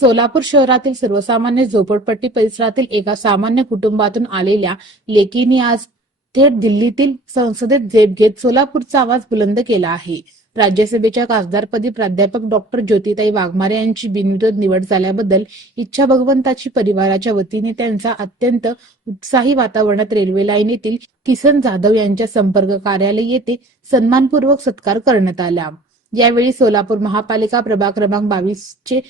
सोलापूर शहरातील सर्वसामान्य झोपडपट्टी परिसरातील एका सामान्य कुटुंबातून आलेल्या लेकीने आज थेट दिल्लीतील संसदेत झेप घेत सोलापूरचा आवाज बुलंद केला आहे. राज्यसभेच्या खासदारपदी प्राध्यापक डॉक्टर ज्योतिताई वाघमारे यांची बिनविरोध निवड झाल्याबद्दल इच्छा भगवंताची परिवाराच्या वतीने त्यांचा अत्यंत उत्साही वातावरणात रेल्वे लाईन येथील किसन जाधव यांच्या संपर्क कार्यालय येथे सन्मानपूर्वक सत्कार करण्यात आला. यावेळी सोलापूर महापालिका प्रभाग क्रमांक 22 चे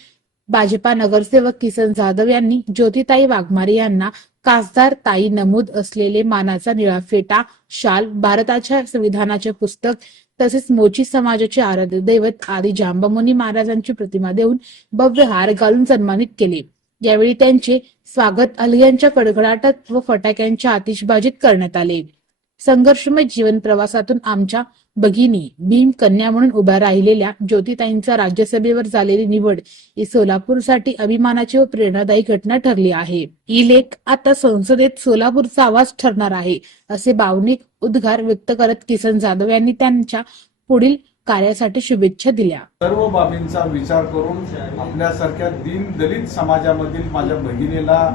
भाजपा नगरसेवक किसन जाधव यांनी ज्योतिताई वाघमारे यांना खासदार ताई नमूद असलेले मानाचा निळा फेटा, शाल, भारताच्या संविधानाचे पुस्तक तसेच मोची समाजाचे आराध्य दैवत आदी जांबामुनी महाराजांची प्रतिमा देऊन भव्य हार घालून सन्मानित केले. यावेळी त्यांचे स्वागत अलग्यांच्या कडकडाटात व फटाक्यांच्या आतिषबाजीत करण्यात आले. संघर्षमय जीवन प्रवासातून आमच्या भगिनी भीम कन्या म्हणून उभ्या राहिलेल्या ज्योतिताईंचा राज्यसभेवर झालेली निवड ही सोलापूरसाठी अभिमानाची व प्रेरणादायी घटना ठरली आहे. ही लेख आता संसदेत सोलापूरचा आवाज ठरणार आहे, असे भावनिक उद्गार व्यक्त करत किसन जाधव यांनी त्यांच्या पुढील कार्यासाठी शुभेच्छा दिल्या. सर्व बाबींचा विचार करून आपल्यासारख्या दीन दलित समाजामधील माझ्या भगिनीला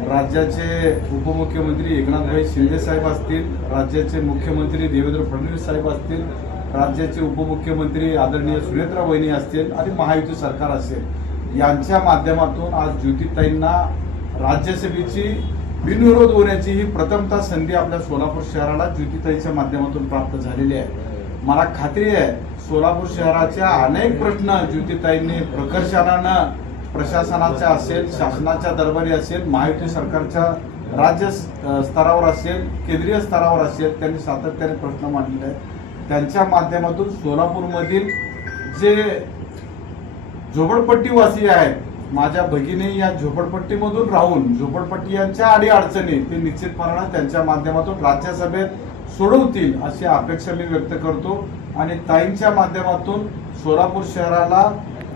राज्याचे उपमुख्यमंत्री एकनाथभाई शिंदे साहेब असतील, राज्याचे मुख्यमंत्री देवेंद्र फडणवीस साहेब असतील, राज्याचे उपमुख्यमंत्री आदरणीय सुनेत्रा वहिनी असतील आणि महायुती सरकार असेल, यांच्या माध्यमातून आज ज्योतिताईंना राज्यसभेची बिनविरोध होण्याची ही प्रथमतः संधी आपल्या सोलापूर शहराला ज्योतिताईच्या माध्यमातून प्राप्त झालेली आहे. मला खात्री आहे सोलापूर शहराच्या अनेक प्रश्न ज्योतिताईंनी प्रकर्षानं प्रशासनाच्या असेल, शासनाच्या दरबारी असेल, महायुती सरकारच्या राज्य स्तरावर असेल, केंद्रीय स्तरावर असेल, त्यांनी सातत्याने प्रश्न मांडलेले आहेत. त्यांच्या माध्यमातून सोलापूरमधील जे झोपडपट्टीवासी आहेत, माझ्या भगिनी या झोपडपट्टीमधून राहून झोपडपट्टीयांच्या अडीअडचणी ते निश्चितपणाने त्यांच्या माध्यमातून राज्यसभेत सोडवतील अशी अपेक्षा मी व्यक्त करतो. आणि ताईंच्या माध्यमातून सोलापूर शहराला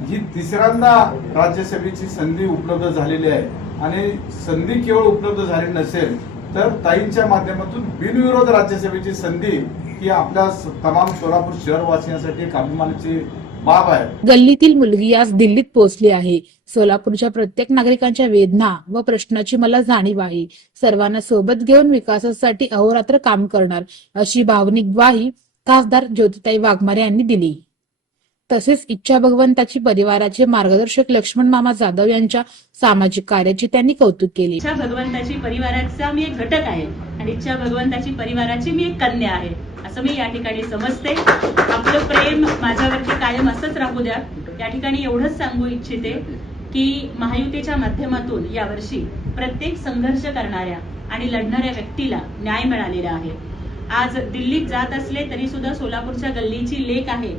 ही तिसऱ्यांदा राज्यसभेची संधी उपलब्ध झालेली आहे. आणि संधी केवळ उपलब्ध झाली नसेल तर ताईंच्या माध्यमातून बिनविरोध राज्यसभेची संधी ही आपल्या तमाम सोलापूर शहरवासियांसाठी एक अभिमानाची बाब आहे. गल्लीतील मुलगी आज दिल्लीत पोहोचली आहे. सोलापूरच्या प्रत्येक नागरिकांच्या वेदना व प्रश्नाची मला जाणीव आहे. सर्वांना सोबत घेऊन विकासासाठी अहोरात्र काम करणार, अशी भावनिक ग्वाही खासदार ज्योतिताई वाघमारे यांनी दिली. तसेच इच्छा भगवंताची परिवाराचे मार्गदर्शक लक्ष्मण मामा जाधव यांच्या सामाजिक कार्याचे त्यांनी कौतुक केले. इच्छा भगवंताची परिवाराचा मी एक घटक आहे आणि इच्छा भगवंताची परिवाराची मी एक कन्या आहे, असं मी या ठिकाणी समजते. आपलं प्रेम माझ्यावरती कायम असंच राहू द्या. या ठिकाणी एवढंच सांगू इच्छिते की महायुतीच्या माध्यमातून यावर्षी प्रत्येक संघर्ष करणाऱ्या आणि लढणाऱ्या व्यक्तीला न्याय मिळालेला आहे. आज दिल्लीत जात असले तरी सुद्धा सोलापूरच्या गल्लीची लेक आहे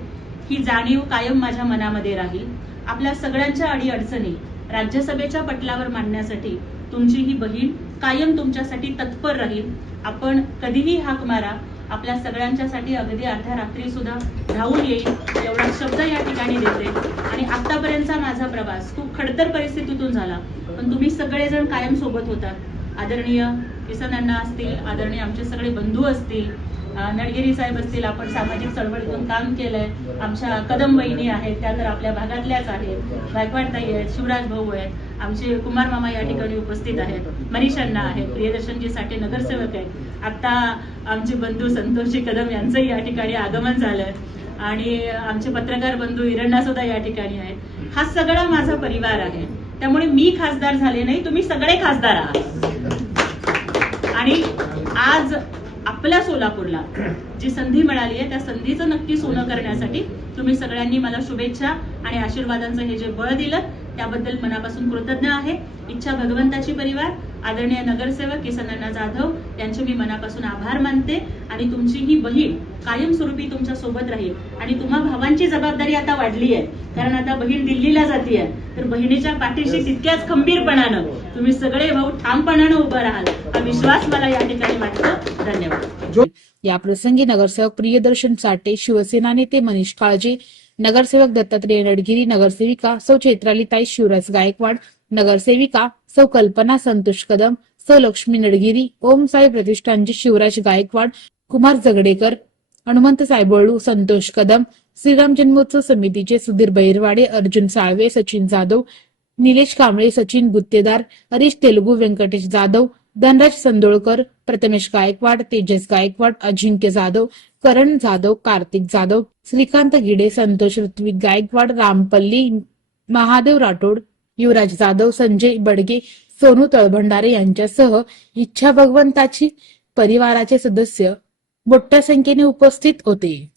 ही जाणीव कायम माझ्या मनामध्ये राहील. आपल्या सगळ्यांच्या अडीअडचणी राज्यसभेच्या पटलावर मांडण्यासाठी तुमची ही बहीण कायम तुमच्यासाठी तत्पर राहील. आपण कधीही हाक मारा, आपल्या सगळ्यांच्यासाठी अगदी अर्ध्या रात्री सुद्धा धावून येईल एवढा शब्द या ठिकाणी देते. आणि आतापर्यंतचा माझा प्रवास खूप खडतर परिस्थितीतून झाला, पण तुम्ही सगळेजण कायम सोबत होतात. आदरणीय किसन अण्णा असतील, आदरणीय आमचे सगळे बंधू असतील, नडगिरी साहेब असतील, आपण सामाजिक चळवळीतून काम केलंय. आमच्या कदम वहिनी आहेत, त्या तर आपल्या भागातल्याच आहेत, गायकवाड ताई आहेत, शिवराज भाऊ आहेत, आमचे कुमार मामा या ठिकाणी उपस्थित आहेत, मनीष अण्णा आहेत, प्रियदर्शनजी साठे नगरसेवक आहेत. आता आमचे बंधू संतोषजी कदम यांचंही या ठिकाणी आगमन झालंय आणि आमचे पत्रकार बंधू हिरण्णा सुद्धा या ठिकाणी आहेत. हा सगळा माझा परिवार आहे. त्यामुळे मी खासदार झाले नाही, तुम्ही सगळे खासदार आहात. आणि आज आपल्या सोलापूरला जी संधी मिळाली आहे त्या संधीचं नक्की सोनं करण्यासाठी तुम्ही सगळ्यांनी मला शुभेच्छा आणि आशीर्वादांचं हे जे बळ दिलं त्याबद्दल मनापासून कृतज्ञ आहे. इच्छा भगवंताची परिवार, आदरणीय नगरसेवक किसन अण्णा जाधव यांचे मी मनापासून आभार मानते. आणि तुमची ही बहीण कायमस्वरूपी तुमच्या सोबत राहील. आणि तुम्हा भावांची जबाबदारी आता वाढली आहे, कारण आता बहीण दिल्लीला जातीये, तर बहिणीच्या पाठीशी तितक्याच खंबीरपणानं तुम्ही सगळे भाऊ ठामपणानं उभं राहाल हा विश्वास मला या ठिकाणी वाटतो. धन्यवाद. या प्रसंगी नगरसेवक प्रियदर्शन साठे, शिवसेना नेते मनीष काळजे, नगरसेवक दत्तात्रय नडगिरी, नगरसेविका सौ चैत्रालीताई शिवराज गायकवाड, नगरसेविका सौ कल्पना संतोष कदम, सौ लक्ष्मी नडगिरी, ओम साई प्रतिष्ठानचे शिवराज गायकवाड, कुमार जगडेकर, हनुमंत सायबोळू, संतोष कदम, श्रीराम जन्मोत्सव समितीचे सुधीर बहिरवाडे, अर्जुन साळवे, सचिन जाधव, निलेश कांबळे, सचिन गुत्तेदार, हरीश तेलुगू, व्यंकटेश जाधव, धनराज संदोळकर, प्रथमेश गायकवाड, तेजस गायकवाड, अजिंक्य जाधव, करण जाधव, कार्तिक जाधव, श्रीकांत गिडे, संतोष ऋत्विक गायकवाड, रामपल्ली, महादेव राठोड, युवराज जाधव, संजय बडगे, सोनू तळभंडारे यांच्यासह इच्छा भगवंताची परिवाराचे सदस्य मोठ्या संख्येने उपस्थित होते.